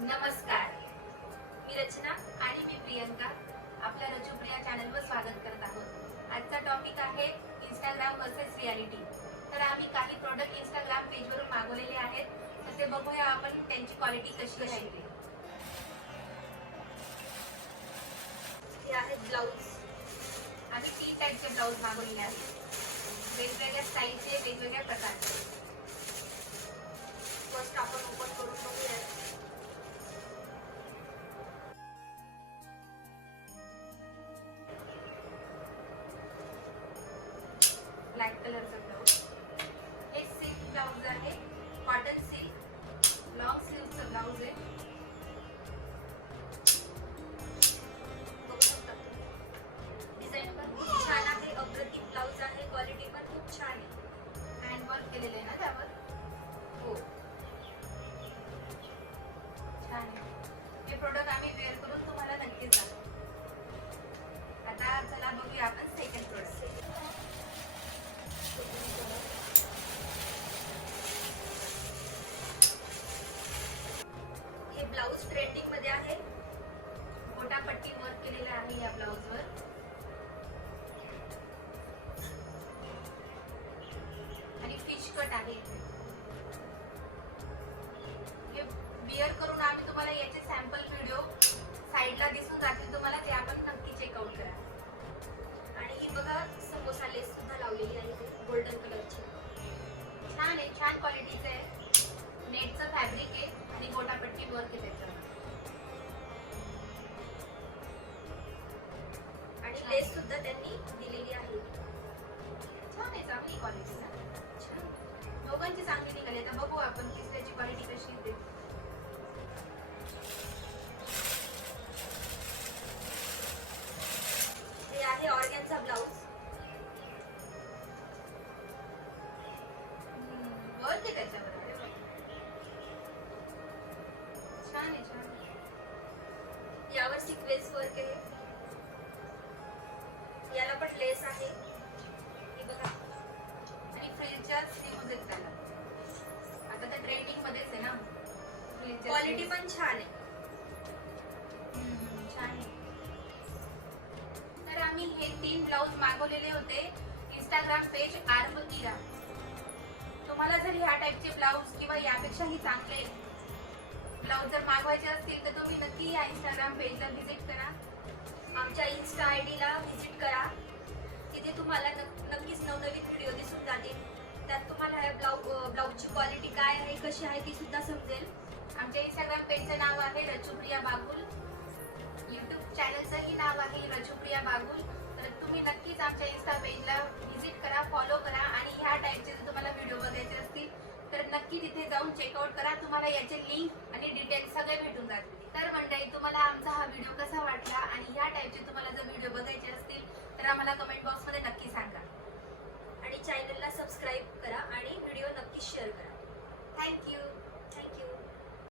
नमस्कार, मी रचना आणि मी प्रियंका आपल्या रचूप्रिया चॅनलवर स्वागत करत आहोत. आजचा टॉपिक आहे इंस्टाग्राम वर्सेस रियालिटी. तर आम्ही काही प्रोडक्ट इंस्टाग्राम पेजवरून मागवलेले आहेत, तर ते बघूया आपण त्यांची क्वालिटी कशी आहे. हे आहेत ब्लाऊज. आम्ही 3 टाईपचे ब्लाऊज मागवलेले आहेत, वेगवेगळ्या स्टाईलचे, वेगवेगळ्या प्रकारचे. फर्स्ट आपण ओपन करून बघूया. ब्लॅक कलरचा ब्लाऊज. हे सिल्क ब्लाऊज आहे, कॉटन सिल्क, लॉंग स्लीव्हचं ब्लाऊज आहे. बघू शकता डिझाईन पण खूप छान आहे, अप्रतिम ब्लाऊज आहे, क्वालिटी पण खूप छान आहे. हँड वर्क केलेलं आहे ना त्यावर. हो, छान आहे. हे प्रोडक्ट आम्ही वेअर करून तुम्हाला नक्कीच दाखवू. आता चला बघूया आपण सेकंड प्रोडक्ट. हे ब्लाऊज ट्रेंडिंग मध्ये आहे. गोटापट्टी वर्क केलेलं आहे या ब्लाऊजवर. आणि फिश कट आहे. हे विअर करून आम्ही तुम्हाला याचे सॅम्पल व्हिडिओ साईडला दिसून जातील तुम्हाला, ते आपण नक्की चेकआउट करा. आणि ही बघा समोसा लेस सुद्धा लावलेली आहे, गोल्डन कलरची. छान आहे, छान क्वालिटीचं आहे. नेटचं फॅब्रिक आहे आणि गोटापट्टी वर्क आहे त्याच्यावर. आणि लेस सुद्धा त्यांनी दिलेली आहे. छान आहे, चांगली क्वालिटी ना. दोघांची चांगली निघाली. आता बघू आपण तिसऱ्याची क्वालिटी कशी येते. हे आहे ऑर्गॅनचा ब्लाऊज. वर्क आहे त्याच्यावर. छान आहे, छान. यावर सिक्वेन्स वर्क आहे. याला पण लेस आहे. हे बघा. आणि फ्रिलच्या स्लीव्हज आहेत त्याला. आता त्या ट्रेंडिंग मध्येच आहे ना. क्वालिटी पण छान आहे. छान आहे. तर आम्ही हे 3 ब्लाऊज मागवलेले होते इंस्टाग्राम पेज आर्मगिरा. तुम्हाला जर ह्या टाईपचे ब्लाऊज किंवा यापेक्षाही चांगले ब्लाऊज जर मागवायचे असतील तर तुम्ही नक्की या इंस्टाग्राम पेजला व्हिजिट करा. आमच्या इन्स्टा आयडी ला व्हिजिट करा. तिथे तुम्हाला नक्कीच नवनवीन व्हिडिओ दिसून जातील. त्यात तुम्हाला या ब्लाऊजची क्वालिटी काय आहे, कशी आहे ती सुद्धा समजेल. आमच्या इंस्टाग्राम पेजचं नाव आहे रचूप्रिया बागुल. युट्यूब चॅनलचंही नाव आहे रचूप्रिया बागुल. तर तुम्ही नक्कीच आमच्या इंस्टा पेजला व्हिजिट करा, फॉलो करा. आणि ह्या टाईपचे जर तुम्हाला व्हिडिओ बघायचे असतील तर नक्की तिथे जाऊन चेकआउट करा. तुम्हाला याचे लिंक आणि डिटेल्स सगळे भेटून जातील. तर मंडळी, तुम्हाला आमचा हा व्हिडिओ कसा वाटला आणि ह्या टाईपचे तुम्हाला जर व्हिडिओ बघायचे असतील तर आम्हाला कमेंट बॉक्समध्ये नक्की सांगा. आणि चॅनलला सबस्क्राईब करा आणि व्हिडिओ नक्की शेअर करा. थँक्यू.